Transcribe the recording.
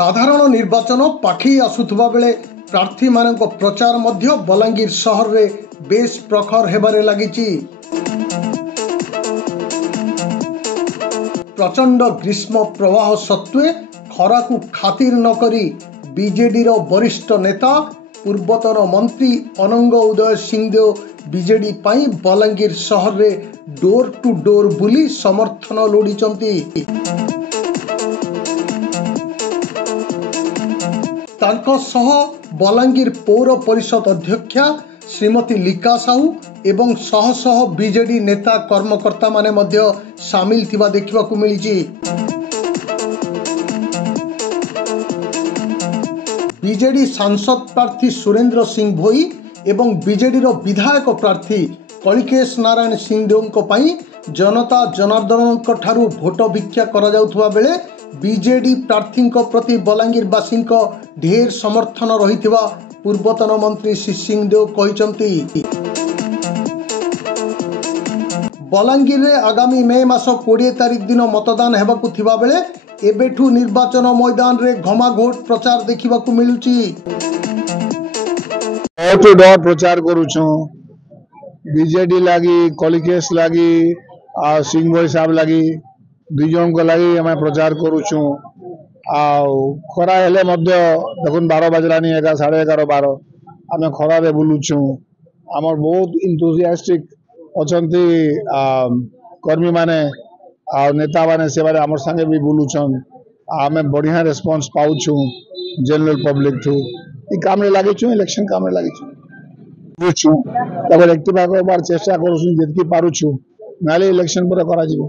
साधारण निर्वाचन पाखई आसुथबा बेले प्रार्थी मानक प्रचार मध्य बलांगीर सहर रे बेस प्रखर हेबारे लागिची। प्रचंड ग्रीष्म प्रवाह सत्वे खरा को खातिर नकरी बीजेडी रो वरिष्ठ नेता पूर्वतन मंत्री अनंग उदय सिंहदेव बीजेडी पाई बलांगीर सहर रे डोर टू डोर बुली समर्थन लोड़ीचंती। तांको सह बलांगीर पौर परिषद अध्यक्षा श्रीमती लिका साहू एवं शह शह बीजेडी नेता कर्मकर्ता माने मध्य सामिल थिबा देखिबा को मिलिछि। बीजेडी सांसद प्रार्थी सुरेंद्र सिंह भोई एवं बीजेडी रो विधायक प्रार्थी कलिकेश नारायण सिंहदेव पई जनता जनार्दन ठारू भोट भिक्षा करा जाउथबा बेले बीजेडी प्रार्थी प्रति बलांगीरवासी ढेर समर्थन रहिथिबा पूर्वतन मंत्री श्री सिंहदेव कहिसंती। बलांगीर रे आगामी मे मास 20 तारिख दिन मतदान हेबाकु थिबा बेले एबेठू निर्वाचन मैदान रे घमाघोट प्रचार देखिबाकु मिलुची। डोर टू डोर प्रचार करूछु बीजेडी लागी कलिकेश लागी आ सिंह भाई साहब लागी दुई जन को लगी आम प्रचार करुचु। खरा हेले देखुन 12 बजलानी 11:30 12 आम खरारे बुलुचु। आमर बहुत इंथुजियास्टिक अछंती कर्मी माने नेता माने से आमर संगे भी बुलुछन। आम बढ़िया रेस्पॉन्स पाउछु जनरल पब्लिक थू ई काम रे लागिछु इलेक्शन काम रे लागिछु बुझछु तब एक्टिव आगो बार चेष्टा करूछु जेतकी पारुछु नाले इलेक्शन पर करा जिवो।